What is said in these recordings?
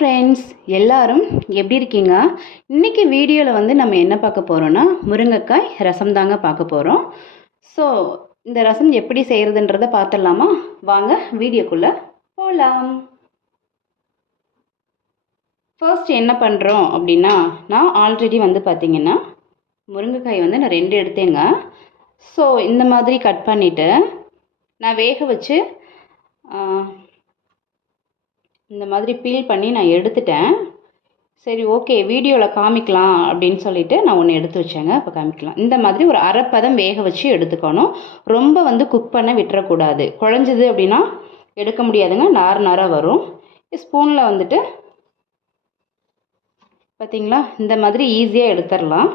Friends எல்லாரும் எப்படி இருக்கீங்க? இன்றைக்கி வீடியோவில் வந்து நம்ம என்ன பார்க்க போகிறோன்னா முருங்கைக்காய் ரசம் தாங்க பார்க்க போகிறோம் ஸோ இந்த ரசம் எப்படி செய்கிறதுன்றத பார்த்துடலாமா? வாங்க வீடியோக்குள்ளே போகலாம் ஃபர்ஸ்ட் என்ன பண்ணுறோம் அப்படின்னா நான் ஆல்ரெடி வந்து பார்த்திங்கன்னா முருங்கைக்காய் வந்து நான் ரெண்டு எடுத்தேங்க. ஸோ இந்த மாதிரி கட் பண்ணிவிட்டு நான் வேக வச்சு இந்த மாதிரி பீல் பண்ணி நான் எடுத்துட்டேன். சரி ஓகே வீடியோவில் காமிக்கலாம் அப்படின்னு சொல்லிட்டு நான் ஒன்று எடுத்து வச்சேங்க. இப்போ காமிக்கலாம். இந்த மாதிரி ஒரு அரைப்பதம் வேக வச்சு எடுத்துக்கணும். ரொம்ப வந்து குக் பண்ண விட்டுறக்கூடாது. குழஞ்சது அப்படின்னா எடுக்க முடியாதுங்க. நார் நாராக வரும். ஸ்பூனில் வந்துட்டு பார்த்தீங்களா இந்த மாதிரி ஈஸியாக எடுத்துடலாம்.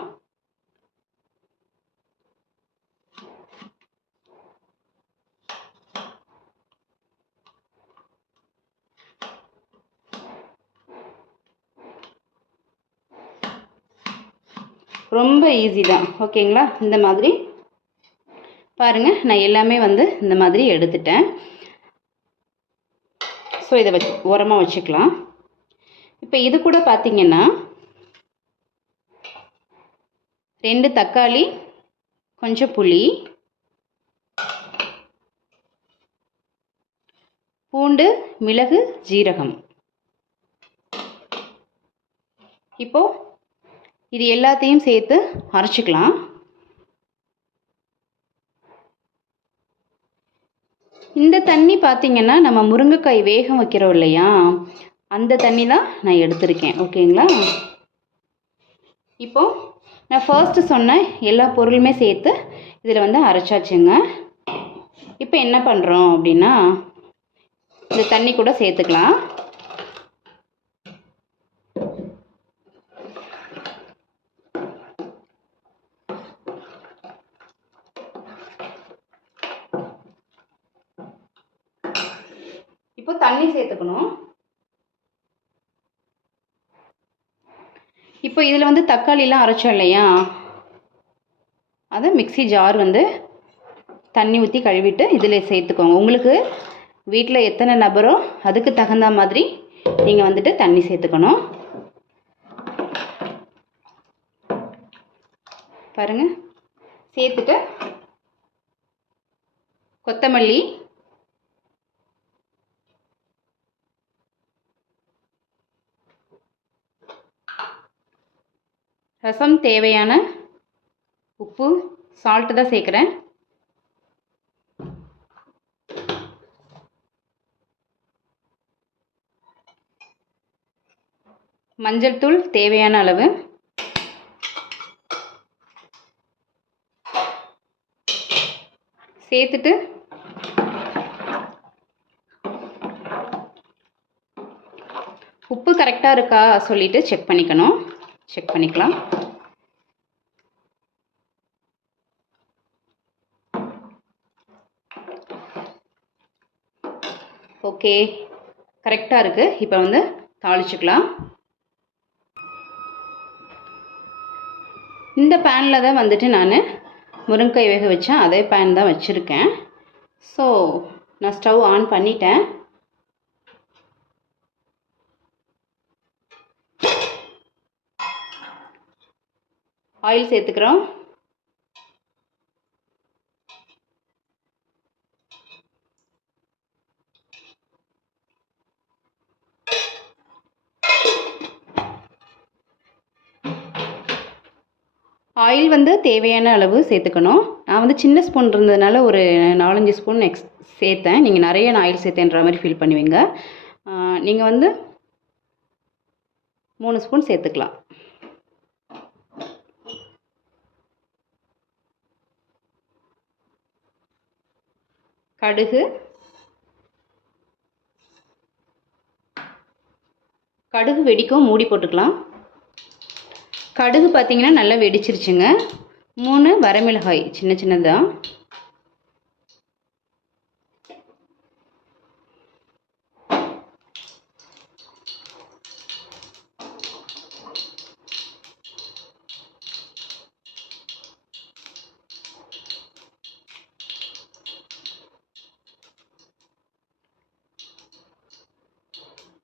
ரொம்ப ஈஸி தான். ஓகேங்களா இந்த மாதிரி. பாருங்கள் நான் எல்லாமே வந்து இந்த மாதிரி எடுத்துட்டேன். ஸோ இதை வச்சு உரமாக வச்சுக்கலாம். இப்போ இது கூட பார்த்தீங்கன்னா ரெண்டு தக்காளி கொஞ்சம் புளி பூண்டு மிளகு ஜீரகம். இப்போது இது எல்லாத்தையும் சேர்த்து அரைச்சிக்கலாம். இந்த தண்ணி பார்த்தீங்கன்னா நம்ம முருங்கைக்காய் வேகம் வைக்கிறோம் இல்லையா? அந்த தண்ணி தான் நான் எடுத்திருக்கேன். ஓகேங்களா? இப்போ நான் ஃபர்ஸ்ட்டு சொன்ன எல்லா பொருளுமே சேர்த்து இதில் வந்து அரைச்சாச்சுங்க. இப்போ என்ன பண்ணுறோம் அப்படின்னா இந்த தண்ணி கூட சேர்த்துக்கலாம் இப்போ தண்ணி சேர்த்துக்கணும். இப்போ இதில் வந்து தக்காளிலாம் அரைச்சோம் இல்லையா? அதை மிக்ஸி ஜார் வந்து தண்ணி ஊற்றி கழுவிட்டு இதில் சேர்த்துக்கோங்க. உங்களுக்கு வீட்டில் எத்தனை நபரோ அதுக்கு தகுந்த மாதிரி நீங்கள் வந்துட்டு தண்ணி சேர்த்துக்கணும். பாருங்கள் சேர்த்துட்டு கொத்தமல்லி ரசம் தேவையான உப்பு சால்ட்டு தான் சேர்க்குறேன். மஞ்சள் தூள் தேவையான அளவு. சேர்த்துட்டு உப்பு கரெக்டாக இருக்கா சொல்லிட்டு செக் பண்ணிக்கணும். செக் பண்ணிக்கலாம். ஓகே கரெக்டாக இருக்குது இப்போ வந்து தாளிச்சுக்கலாம். இந்த பேனில் தான் வந்துட்டு நான் முருங்கைக்காய் வேக வச்சேன் அதே பேன் தான் வச்சுருக்கேன். ஸோ நான் ஸ்டவ் ஆன் பண்ணிட்டேன். ஆயில் சேர்த்துக்கிறோம். ஆயில் வந்து தேவையான அளவு சேர்த்துக்கணும். நான் வந்து சின்ன ஸ்பூன் இருந்ததுனால ஒரு நாலஞ்சு ஸ்பூன் எக்ஸ் சேர்த்தேன். நீங்கள் நிறைய நான் ஆயில் சேர்த்தேன்ற மாதிரி ஃபீல் பண்ணுவீங்க. நீங்கள் வந்து மூணு ஸ்பூன் சேர்த்துக்கலாம். கடுகு. கடுகு வெடிக்கும் மூடி போட்டுக்கலாம். கடுகு பார்த்திங்கன்னா நல்லா வெடிச்சிருச்சுங்க. மூணு வரமிளகாய் சின்ன சின்னதாக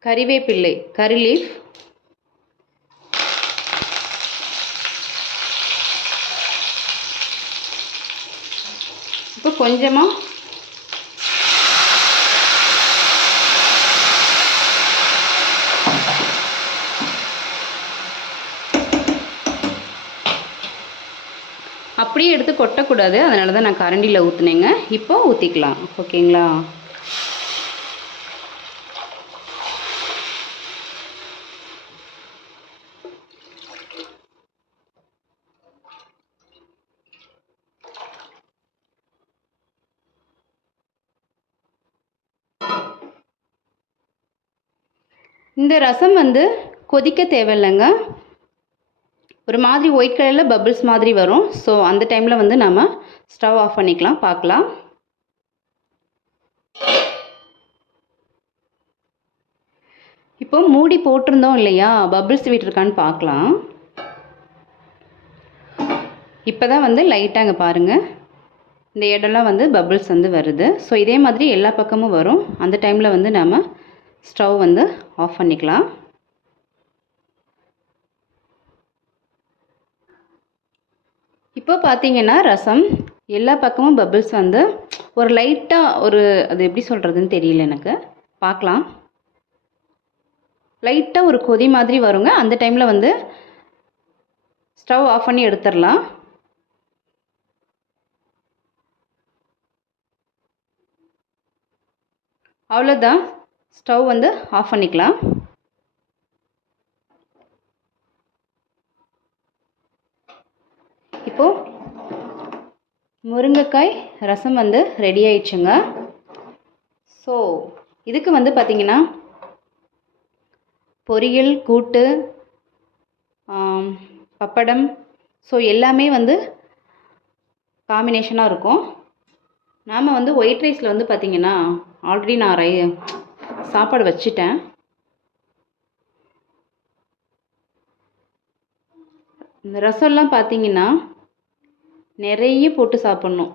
கறிவேப்பிள்ளை கறி லீஃப் கொஞ்சமாக அப்படியே எடுத்து கொட்டக்கூடாது. அதனால தான் நான் கரண்டியில் ஊற்றுனேங்க இப்போ ஊற்றிக்கலாம் ஓகேங்களா? இந்த ரசம் வந்து கொதிக்க தேவையில்லைங்க. ஒரு மாதிரி ஒயிட் கலரில் பபிள்ஸ் மாதிரி வரும். ஸோ அந்த டைமில் வந்து நம்ம ஸ்டவ் ஆஃப் பண்ணிக்கலாம் பார்க்கலாம். இப்போ மூடி போட்டிருந்தோம் இல்லையா? பபிள்ஸ் விட்டுருக்கான்னு பார்க்கலாம். இப்போ தான் வந்து லைட்டாக அங்கே பாருங்கள் இந்த இடம்லாம் வந்து பபிள்ஸ் வந்து வருது. ஸோ இதே மாதிரி எல்லா பக்கமும் வரும். அந்த டைமில் வந்து நம்ம ஸ்டவ் வந்து ஆஃப் பண்ணிக்கலாம். இப்போ பார்த்தீங்கன்னா ரசம் எல்லா பக்கமும் பபிள்ஸ் வந்து ஒரு லைட்டாக ஒரு அது எப்படி சொல்கிறதுன்னு தெரியல எனக்கு. பார்க்கலாம் லைட்டாக ஒரு கொதி மாதிரி வருங்க. அந்த டைமில் வந்து ஸ்டவ் ஆஃப் பண்ணி எடுத்துடலாம். அவ்வளோதான் ஸ்டவ் வந்து ஆஃப் பண்ணிக்கலாம். இப்போது முருங்கைக்காய் ரசம் வந்து ரெடி ஆயிடுச்சுங்க. ஸோ இதுக்கு வந்து பார்த்திங்கன்னா பொரியல் கூட்டு பப்படம் ஸோ எல்லாமே வந்து காம்பினேஷனாக இருக்கும். நாம் வந்து ஒயிட் ரைஸில் வந்து பார்த்திங்கன்னா ஆல்ரெடி நான் ரை சாப்பாடு வச்சிட்டேன். இந்த ரசம்லாம் பார்த்தீங்கன்னா நிறைய போட்டு சாப்பிட்ணும்.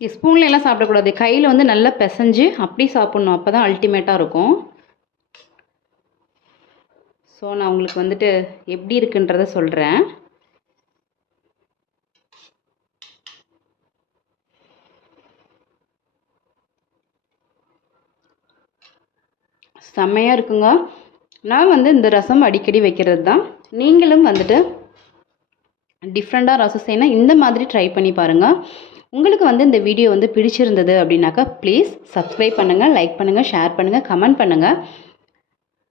ஸ்பூன்ல எல்லாம் சாப்பிடக்கூடாது. கையில் வந்து நல்லா பிசைஞ்சு அப்படி சாப்பிட்ணும். அப்போ தான் அல்டிமேட்டாக இருக்கும். ஸோ நான் உங்களுக்கு வந்துட்டு எப்படி இருக்குன்றத சொல்கிறேன் செம்மையாக இருக்குங்க. நான் வந்து இந்த ரசம் அடிக்கடி வைக்கிறது தான். நீங்களும் வந்துட்டு டிஃப்ரெண்ட்டாக ரசம் செய்யணும் இந்த மாதிரி ட்ரை பண்ணி பாருங்கள் உங்களுக்கு வந்து இந்த வீடியோ வந்து பிடிச்சிருந்தது அப்படின்னாக்கா ப்ளீஸ் சப்ஸ்கிரைப் பண்ணுங்கள் லைக் பண்ணுங்கள் ஷேர் பண்ணுங்கள் கமெண்ட் பண்ணுங்கள்